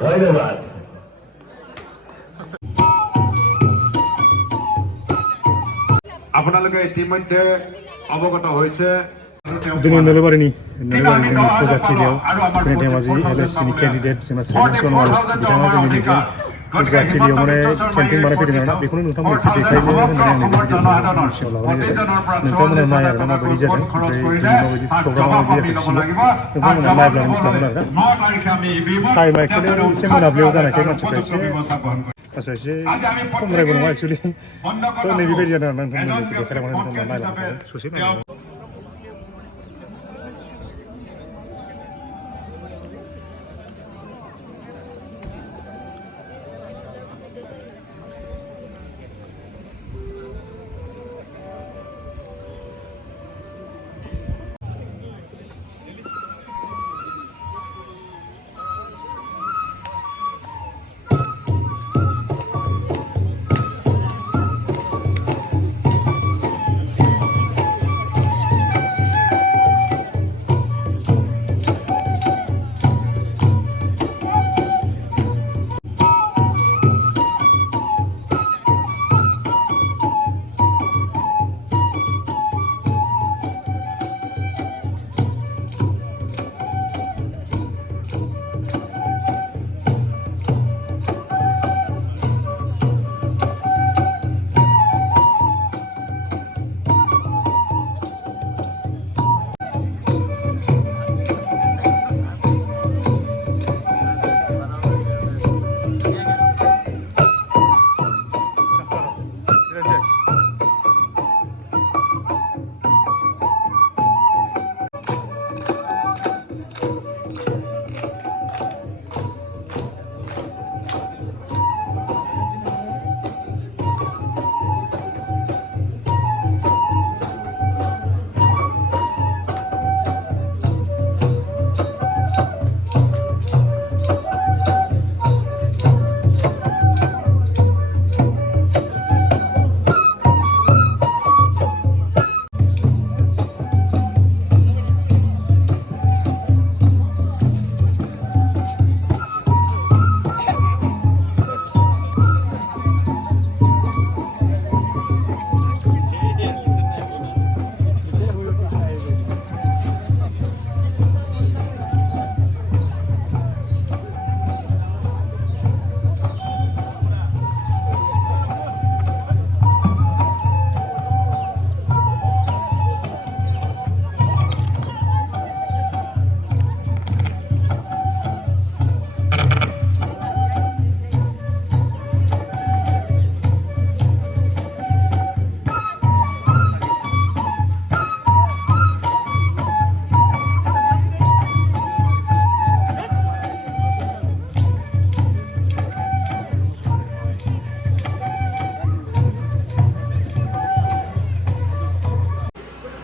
ধন্যবাদ। আপোনালোকে ইতিমধ্যে অৱগত হৈছে दिनै नलबारिनि नलबारि जोंनि फुजाथिलियाव जोंनि धेमाजि एलएससिनि केन्डिडेट जोंना सेलेक्ट सनवाल बिथाङा जोंनि नैबे फुजाथिलियाव माने केम्पिं बानाय फैदों आरोना बेखौनो नोंथांमोन एसे देखायनो होननानै आं नैबे भिडिअखौ सिगाङाव लाबोनाय जादों। नोंथांमोना नाय आरोना माबायदि जादों ओमफ्राय दिनै माबायदि प्रग्रामा माबायदि जागासिनो नोंथांमोना नायब्ला मिथिलांगोन आरोना। टाइमा एक्सुवेलि एसे मोनाबिलियाव जानायखाय मानसिफ्रा एसे खमद्रायबो नङा एक्सुवेलि थ' नैबेबायदि जादों आरोना नोंथांमोननि देखायलांनानै नोंथांमोना नायलांखागोन ससे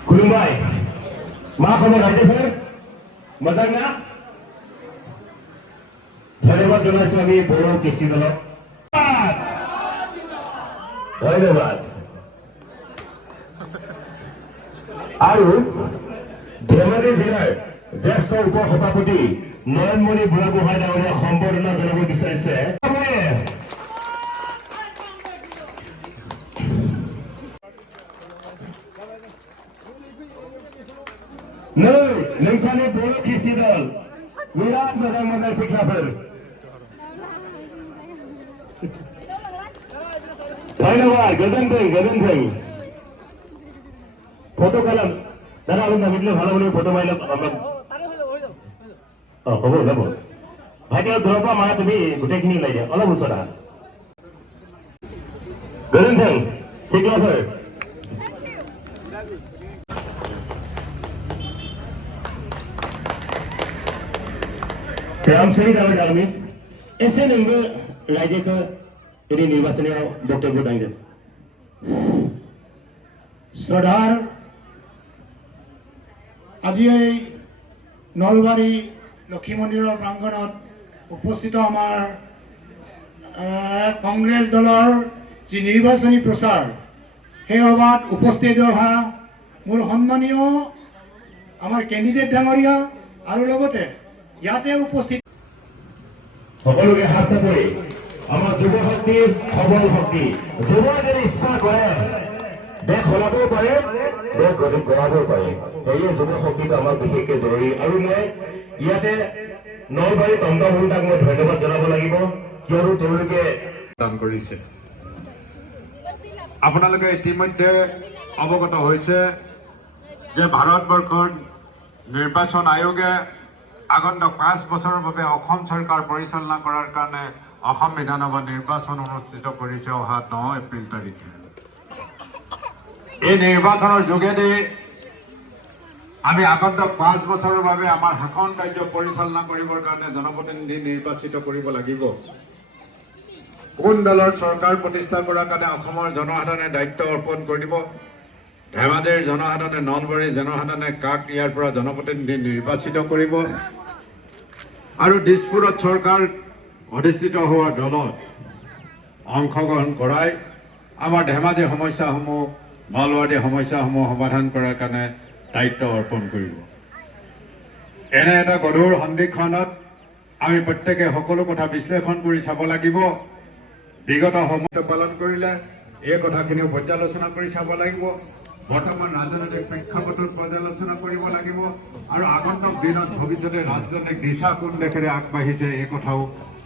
खुलुमबाय मा खबर रायजोफोर मोजां ना धन्यबाद জানাইছো আমি বড়ো কৃষি দলক ধন্যবাদ আৰু ধেমাজি জিলাৰ জ্যেষ্ঠ উপ সভাপতি নয়নমণি বুঢ়াগোহাঁই ডাঙৰীয়া সম্বৰ্ধনা জনাব বিচাৰিছে नोंसानि बर' ख्रिस्टि दल बिराद मोजां मोजां सिख्लाफोर धन्यबाद गोजोन्थों ফটো খালাম দাদা আমি নামিলে ভালো বলে ফটো মাইলাম আমরা হ'ব ওলাব ভাইটি দূৰৰ পৰা মাৰা তুমি গোটেইখিনি ওলাই দিয়া অলপ ওচৰত আহা গোজোন্থোং सिख्लाफोर रामसरी दाबो दालमि एसे नोंबो रायजोखौ ओरै निर्वाचनाव बक्तव्य दांगोन শ্ৰদ্ধাৰ আজি এই নলবাৰী লক্ষী মন্দিৰৰ প্ৰাংগণত উপস্থিত আমাৰ কংগ্ৰেছ দলৰ যি নিৰ্বাচনী প্ৰচাৰ সেই সভাত উপস্থিত হোৱা মোৰ সন্মানীয় আমাৰ কেণ্ডিডেট ডাঙৰীয়া আৰু লগতে ইয়াতে উপস্থিত সকলোকে হাত চাপৰি আমাৰ যুৱ শক্তিৰ সবল শক্তি যুৱই যদি ইচ্ছা কৰে দেশ সলাবও পাৰে দেশ গঢ়াবও পাৰে সেয়ে যুৱ শক্তিটো আমাৰ বিশেষকৈ জৰুৰী আৰু মই ইয়াতে নলবাৰী টমটম হুণ্টাক মই ধন্যবাদ জনাব লাগিব কিয়নো তেওঁলোকে দান কৰিছে আপোনালোকে ইতিমধ্যে অৱগত হৈছে যে ভাৰতবৰ্ষৰ নিৰ্বাচন আয়োগে আগন্তুক 5 বছৰৰ বাবে অসম চৰকাৰ পৰিচালনা কৰাৰ কাৰণে অসম বিধানসভা নিৰ্বাচন অনুষ্ঠিত কৰিছে অহা 9 এপ্ৰিল তাৰিখে এই নিৰ্বাচনৰ যোগেদি আমি আগন্তুক 5 বছৰৰ বাবে আমাৰ শাসন কাৰ্য পৰিচালনা কৰিবৰ কাৰণে জনপ্ৰতিনিধি নিৰ্বাচিত কৰিব লাগিব কোন দলৰ চৰকাৰ প্ৰতিষ্ঠা কৰাৰ কাৰণে অসমৰ জনসাধাৰণে দায়িত্ব অৰ্পণ কৰিব ধেমাজিৰ জনসাধাৰণে নলবাৰীৰ জনসাধাৰণে কাক ইয়াৰ পৰা জনপ্ৰতিনিধি নিৰ্বাচিত কৰিব আৰু দিছপুৰত চৰকাৰ অধিষ্ঠিত হোৱা দলত অংশগ্ৰহণ কৰাই আমাৰ ধেমাজিৰ সমস্যাসমূহ নলবাৰীৰ সমস্যাসমূহ সমাধান কৰাৰ কাৰণে দায়িত্ব অৰ্পণ কৰিব এনে এটা গধুৰ সন্ধিক্ষণত আমি প্ৰত্যেকে সকলো কথা বিশ্লেষণ কৰি চাব লাগিব বিগত সময়ত পালন কৰিলে এই কথাখিনিও পৰ্যালোচনা কৰি চাব লাগিব বৰ্তমান ৰাজনৈতিক প্ৰেক্ষাপটত পৰ্যালোচনা কৰিব লাগিব আৰু আগন্তুক দিনত ভৱিষ্যতে ৰাজনৈতিক দিশা কোন দিশেৰে আগবাঢ়িছে এই কথাও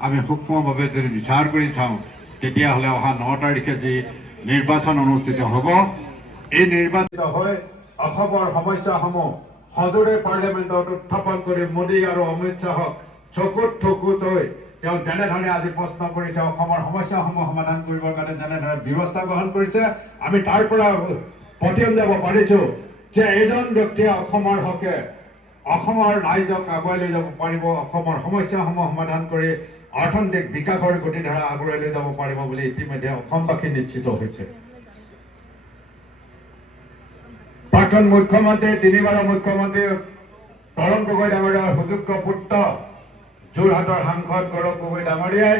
আমি সূক্ষ্মভাৱে যদি বিচাৰ কৰি চাওঁ তেতিয়াহ'লে অহা 9 তাৰিখে যি নিৰ্বাচন অনুষ্ঠিত হ'ব এই নিৰ্বাচিত হৈ অসমৰ সমস্যাসমূহ সজোৰে পাৰ্লিয়ামেণ্টত উত্থাপন কৰি মোদী আৰু অমিত শ্বাহক চকুত থৈ তেওঁ যেনেধৰণে আজি প্ৰশ্ন কৰিছে অসমৰ সমস্যাসমূহ সমাধান কৰিবৰ কাৰণে যেনেধৰণে ব্যৱস্থা গ্ৰহণ কৰিছে আমি তাৰ পৰা পতিয়ন যাব পাৰিছো যে এজন ব্যক্তিয়ে অসমৰ হকে অসমৰ ৰাইজক আগুৱাই লৈ যাব পাৰিব অসমৰ সমস্যাসমূহ সমাধান কৰি অৰ্থনৈতিক বিকাশৰ গতিধাৰা আগুৱাই লৈ যাব পাৰিব বুলি ইতিমধ্যে অসমবাসী নিশ্চিত হৈছে প্ৰাক্তন মুখ্যমন্ত্ৰী 3বাৰৰ মুখ্যমন্ত্ৰী তৰুণ গগৈ ডাঙৰীয়াৰ সুযোগ্য পুত্ৰ যোৰহাটৰ সাংসদ গৌৰৱ গগৈ ডাঙৰীয়াই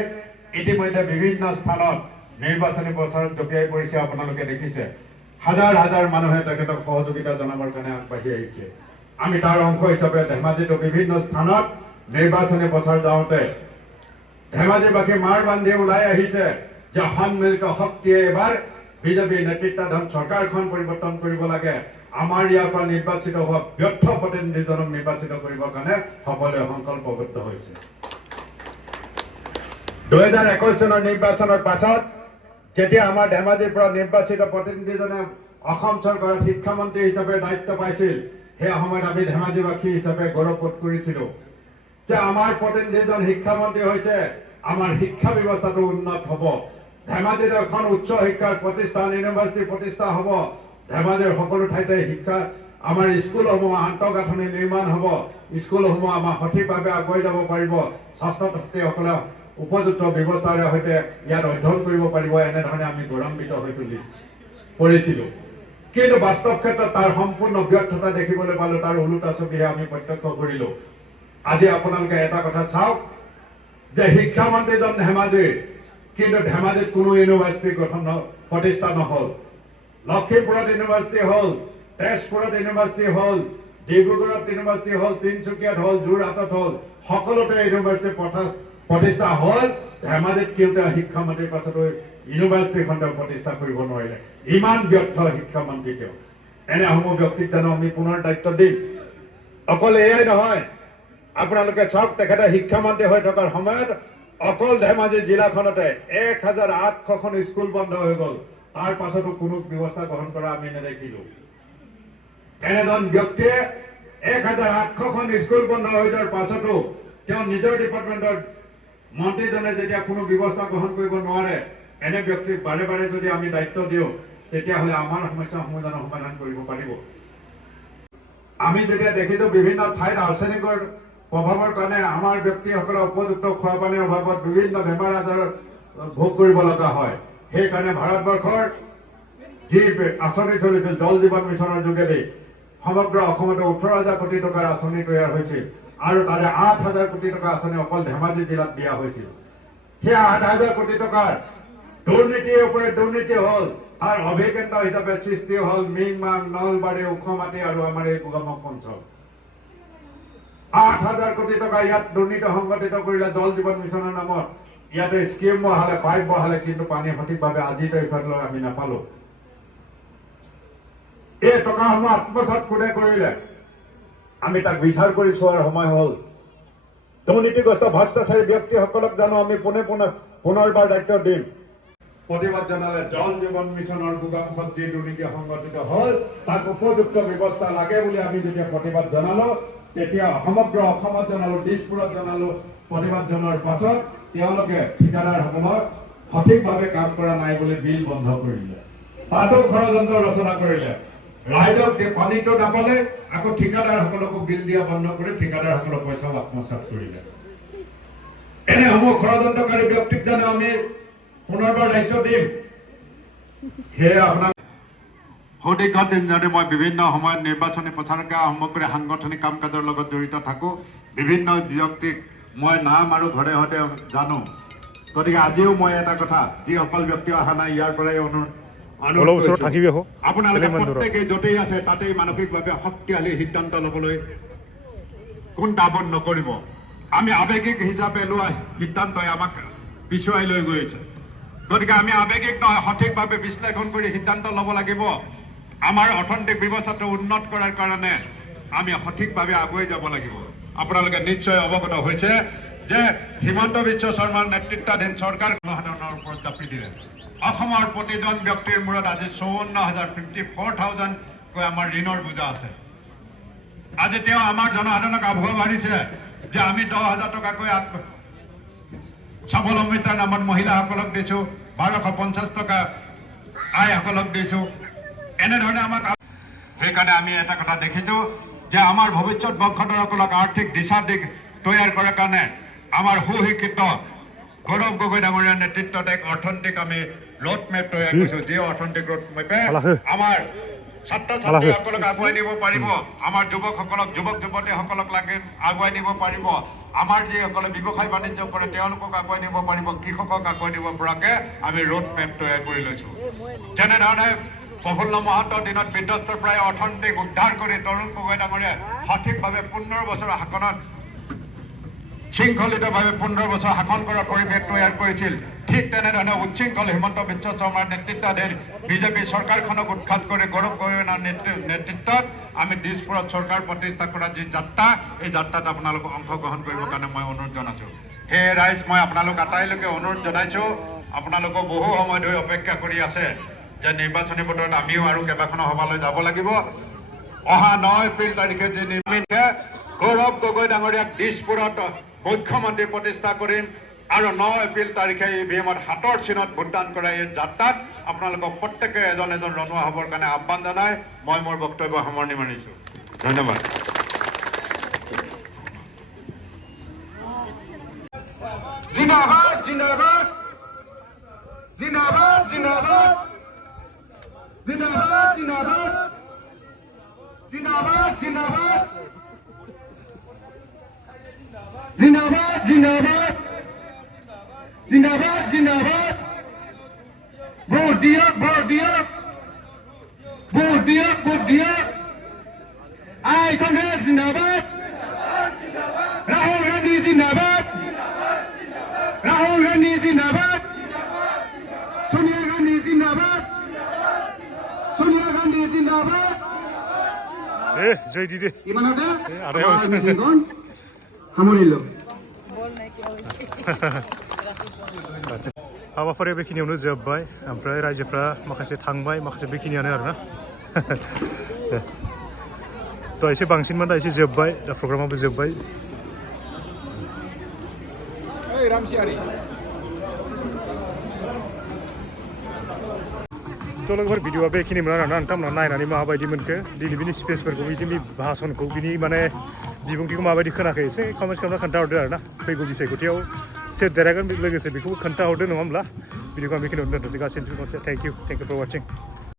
ইতিমধ্যে বিভিন্ন স্থানত নিৰ্বাচনী প্ৰচাৰত জঁপিয়াই পৰিছে আপোনালোকে দেখিছে হাজাৰ হাজাৰ মানুহে তেখেতক সহযোগিতা জনাবৰ কাৰণে আগবাঢ়ি আহিছে আমি তাৰ অংশ হিচাপে ধেমাজিতো বিভিন্ন স্থানত নিৰ্বাচনী প্ৰচাৰ যাওঁতে ধেমাজিবাসী মাৰ বান্ধি ওলাই আহিছে যে সন্মিলিত শক্তিয়ে এবাৰ বিজেপি নেতৃত্বাধীন চৰকাৰখন পৰিৱৰ্তন কৰিব লাগে আমাৰ ইয়াৰ পৰা নিৰ্বাচিত হোৱা ব্যৰ্থ প্ৰতিনিধিজনক নিৰ্বাচিত কৰিবৰ কাৰণে সকলোৱে সংকল্পবদ্ধ হৈছে 2021 চনৰ নিৰ্বাচনৰ পাছত যেতিয়া আমাৰ ধেমাজিৰ পৰা নিৰ্বাচিত প্ৰতিনিধিজনে অসম চৰকাৰৰ শিক্ষামন্ত্ৰী হিচাপে দায়িত্ব পাইছিল সেই সময়ত আমি ধেমাজিবাসী হিচাপে গৌৰৱবোধ কৰিছিলোঁ যে আমাৰ প্ৰতিনিধিজন শিক্ষামন্ত্ৰী হৈছে আমাৰ শিক্ষা ব্যৱস্থাটো উন্নত হ'ব ধেমাজিৰ এখন উচ্চ শিক্ষাৰ প্ৰতিষ্ঠান ইউনিভাৰ্চিটি প্ৰতিষ্ঠা হ'ব ধেমাজিৰ সকলো ঠাইতে শিক্ষা আমাৰ স্কুলসমূহ আন্তঃগাঁথনি নিৰ্মাণ হ'ব স্কুলসমূহ আমাৰ সঠিকভাৱে আগুৱাই যাব পাৰিব ছাত্ৰ ছাত্ৰীসকলে উপযুক্ত ব্যৱস্থাৰে সৈতে ইয়াত অধ্যয়ন কৰিব পাৰিব এনেধৰণে আমি গৌৰৱান্বিত হৈ পৰিছিলোঁ কিন্তু বাস্তৱ ক্ষেত্ৰত তাৰ সম্পূৰ্ণ ব্যৰ্থতা দেখিবলৈ পালোঁ তাৰ ওলোটা ছবিহে আমি প্ৰত্যক্ষ কৰিলোঁ আজি আপোনালোকে এটা কথা চাওক যে শিক্ষামন্ত্ৰীজন ধেমাজিৰ কিন্তু ধেমাজিত কোনো ইউনিভাৰ্চিটি প্ৰতিষ্ঠা নহ'ল লখিমপুৰত ইউনিভাৰ্চিটি হ'ল তেজপুৰত ইউনিভাৰ্চিটি হ'ল ডিব্ৰুগড়ত ইউনিভাৰ্চিটি হ'ল তিনিচুকীয়াত হ'ল যোৰহাটত হ'ল সকলোতে ইউনিভাৰ্চিটি প্ৰতিষ্ঠা হ'ল ধেমাজিত কিন্তু শিক্ষামন্ত্ৰীৰ পাছতো ইউনিভাৰ্চিটিখন তেওঁ প্ৰতিষ্ঠা কৰিব নোৱাৰিলে ইমান ব্যৰ্থ শিক্ষামন্ত্ৰী তেওঁ এনেসমূহ ব্যক্তিক জানো আমি পুনৰ দায়িত্ব দিম অকল এয়াই নহয় আপোনালোকে চাওক তেখেতে শিক্ষামন্ত্ৰী হৈ থকাৰ সময়ত অকল ধেমাজি জিলাখনতে 1800খন স্কুল বন্ধ হৈ গ'ল তাৰ পাছতো কোনো ব্যৱস্থা গ্ৰহণ কৰা আমি নেদেখিলোঁ এনেজন ব্যক্তিয়ে 1800খন স্কুল বন্ধ হৈ যোৱাৰ পাছতো তেওঁ নিজৰ ডিপাৰ্টমেণ্টৰ মন্ত্ৰীজনে যেতিয়া কোনো ব্যৱস্থা গ্ৰহণ কৰিব নোৱাৰে এনে ব্যক্তিক বাৰে বাৰে যদি আমি দায়িত্ব দিওঁ তেতিয়াহ'লে আমাৰ সমস্যাসমূহ জানো সমাধান কৰিব পাৰিব আমি যেতিয়া দেখিছোঁ বিভিন্ন ঠাইত আৰ্ছেনিকৰ প্ৰভাৱৰ কাৰণে আমাৰ ব্যক্তিসকলে উপযুক্ত খোৱা পানীৰ অভাৱত বিভিন্ন বেমাৰ আজাৰ ভোগ কৰিব লগা হয় সেইকাৰণে ভাৰতবৰ্ষৰ যি আঁচনি চলিছিল জল জীৱন মিছনৰ যোগেদি সমগ্ৰ অসমতে 18,000 কোটি টকাৰ আঁচনি তৈয়াৰ হৈছিল আৰু তাৰে 8,000 কোটি টকা আঁচনি অকল ধেমাজি জিলাত দিয়া হৈছিল সেই 8,000 কোটি টকাৰ দুৰ্নীতিৰ ওপৰত দুৰ্নীতি হ'ল তাৰ অভিকেন্দ্ৰ হিচাপে সৃষ্টি হ'ল মিংমাং নলবাৰী ওখমাটি আৰু আমাৰ এই গোগামুখ অঞ্চল 8,000 কোটি টকা ইয়াত দুৰ্নীতি সংগঠিত কৰিলে জল জীৱন মিছনৰ নামত ইয়াতে স্কিম বহালে পাইপ বহালে কিন্তু পানী সঠিকভাৱে আজি তাৰিখলৈ আমি নাপালো এই টকাসমূহ আত্মসাৎ কোনে কৰিলে আমি তাক বিচাৰ কৰি চোৱাৰ সময় হ'ল দুৰ্নীতিগ্ৰস্ত ভ্ৰষ্টাচাৰী ব্যক্তিসকলক জানো আমি পুনৰবাৰ দায়িত্ব দিম প্ৰতিবাদ জনালে জল জীৱন মিছনৰ গোগামুখত যি দুৰ্নীতি সংগঠিত হ'ল তাক উপযুক্ত ব্যৱস্থা লাগে বুলি আমি যেতিয়া প্ৰতিবাদ জনালো তেতিয়া সমগ্ৰ অসমত জনালো দিছপুৰত জনালো প্ৰতিবাদ জনোৱাৰ পাছত তেওঁলোকে ঠিকাদাৰসকলক সঠিকভাৱে কাম কৰা নাই বুলি বিল বন্ধ কৰিলে তাতো ষড়যন্ত্ৰ ৰচনা কৰিলে ৰাইজক পানীটো নাপালে আকৌ ঠিকাদাৰসকলকো বিল দিয়া বন্ধ কৰি ঠিকাদাৰসকলক পইচা আত্মসাৎ কৰিলে এনেসমূহ ষড়যন্ত্ৰকাৰী ব্যক্তিক জানো আমি পুনৰবাৰ দায়িত্ব দিম সেয়ে আপোনাৰ সুদীৰ্ঘ দিন যদি মই বিভিন্ন সময়ত নিৰ্বাচনী প্ৰচাৰকে আৰম্ভ কৰি সাংগঠনিক কাম কাজৰ লগত জড়িত থাকোঁ বিভিন্ন ব্যক্তিক মই নাম আৰু ঘৰে ঘৰে জানো গতিকে আজিও মই এটা কথা যিসকল ব্যক্তি অহা নাই ইয়াৰ পৰাই আপোনালোকে প্ৰত্যেকেই য'তেই আছে তাতেই মানসিকভাৱে শক্তিশালী সিদ্ধান্ত ল'বলৈ কুণ্ঠাবোধ নকৰিব আমি আৱেগিক হিচাপে লোৱা সিদ্ধান্তই আমাক পিছুৱাই লৈ গৈছে গতিকে আমি আৱেগিক নহয় সঠিকভাৱে বিশ্লেষণ কৰি সিদ্ধান্ত ল'ব লাগিব আমাৰ অৰ্থনৈতিক ব্যৱস্থাটো উন্নত কৰাৰ কাৰণে আমি সঠিকভাৱে আগুৱাই যাব লাগিব আপোনালোকে নিশ্চয় অৱগত হৈছে যে হিমন্ত বিশ্ব শৰ্মাৰ নেতৃত্বাধীন চৰকাৰ জনসাধাৰণৰ ওপৰত জাপি দিলে অসমৰ প্ৰতিজন ব্যক্তিৰ মূৰত আজি 54,000 কৈ আমাৰ ঋণৰ বোজা আছে আজি তেওঁ আমাৰ জনসাধাৰণক আভুৱা মাৰিছে যে আমি 10,000 টকাকৈ স্বাৱলম্বিতাৰ নামত মহিলাসকলক দিছো 1250 টকা আইসকলক দিছো এনেধৰণে আমাক সেইকাৰণে আমি এটা কথা দেখিছো যে আমাৰ ভৱিষ্যত বংশধৰসকলক আৰ্থিক দিশা দিশ তৈয়াৰ কৰাৰ কাৰণে আমাৰ সুশিক্ষিত গৌৰৱ গগৈ ডাঙৰীয়াৰ নেতৃত্বত এক অৰ্থনৈতিক আমি ৰোড মেপ তৈয়াৰ কৰিছো যি অৰ্থনৈতিক ৰোড মেপে আমাৰ ছাত্ৰ ছাত্ৰীসকলক আগুৱাই নিব পাৰিব আমাৰ যুৱকসকলক যুৱক যুৱতীসকলক লাগে আগুৱাই নিব পাৰিব আমাৰ যিসকলে ব্যৱসায় বাণিজ্য কৰে তেওঁলোকক আগুৱাই নিব পাৰিব কৃষকক আগুৱাই নিব পৰাকৈ আমি ৰোড মেপ তৈয়াৰ কৰি লৈছো যেনেধৰণে প্ৰফুল্ল মহন্তৰ দিনত বিধ্বস্তৰ প্ৰায় অৰ্থনৈতিক উদ্ধাৰ কৰি তৰুণ গগৈ ডাঙৰীয়াই সঠিকভাৱে 15 বছৰ শাসনত শৃংখলিতভাৱে 15 বছৰ শাসন কৰাৰ পৰিৱেশ তৈয়াৰ কৰিছিল ঠিক তেনেধৰণে উচ্ছৃংখল হিমন্ত বিশ্ব শৰ্মাৰ নেতৃত্বাধীন বিজেপি চৰকাৰখনক উৎখাত কৰি গৌৰৱ গগৈৰ নেতৃত্বত আমি দিছপুৰত চৰকাৰ প্ৰতিষ্ঠা কৰা যি যাত্ৰা এই যাত্ৰাত আপোনালোকক অংশগ্ৰহণ কৰিবৰ কাৰণে মই অনুৰোধ জনাইছোঁ সেয়ে ৰাইজ মই আপোনালোক আটাইলৈকে অনুৰোধ জনাইছোঁ আপোনালোকক বহু সময় ধৰি অপেক্ষা কৰি আছে যে নিৰ্বাচনী বতৰত আমিও আৰু কেইবাখনো সভালৈ যাব লাগিব অহা 9 এপ্ৰিল তাৰিখে যে গৌৰৱ গগৈ ডাঙৰীয়াক দিছপুৰত মুখ্যমন্ত্ৰী প্ৰতিষ্ঠা কৰিম আৰু 9 এপ্ৰিল তাৰিখে ইভিএমত হাতৰ চিনত ভোটদান কৰা এই যাত্ৰাত আপোনালোকক প্ৰত্যেকে এজন এজন ৰণুৱা হ'বৰ কাৰণে আহ্বান জনাই মই মোৰ বক্তব্য সামৰণি মাৰিছোঁ ধন্যবাদ জিন্দাবাদ জিন্দাবাদ জিন্দাবাদ জিন্দাবাদ জিন্দাবাদ জিন্দাবাদ জিন্দাবাদ জিন্দাবাদ জিন্দাবাদ জিন্দাবাদ জিন্দাবাদ জিন্দাবাদ ভোট দিয়ক ভোট দিয়ক ভোট দিয়ক ভোট দিয়ক আই কংগ্ৰেছ জিন্দাবাদ ৰাহুল গান্ধী জিন্দাবাদ ৰাহুল গান্ধী জিন্দাবাদ সোনিয়া গান্ধী জিন্দাবাদ সোনিয়া গান্ধী জিন্দাবাদ জয় দিদি ইমানতে আরে সামৰিলো हाबाफारिया बेखिनियावनो जोब्बाय ओमफ्राय रायजोफ्रा माखासे थांबाय माखासे बेखिनियानो आरोना दा एसे बांसिनमोन दा एसे जोब्बाय दा प्रग्रामाबो जोब्बाय थ' लोगोफोर भिडिअआ बेखिनिमोन आरोना नोंथांमोना नायनानै माबायदि मोनखो दिनै बिनि स्पेसफोरखौ बिदिनि भाषणखौ बिनि माने बिबुंथिखौ माबायदि खोनाखै एसे कमेन्ट्स खालामना खोन्थाहरदो आरोना फैगौ बिसायख'थियाव सोर देरहागोन लोगोसे बेखौबो खोन्थाहरदो नङा होमब्ला भिडिअखौ आं बेखिनियावनो दोनथ'सै गासैनिबो खनसे थेंक इउ फर वाचिं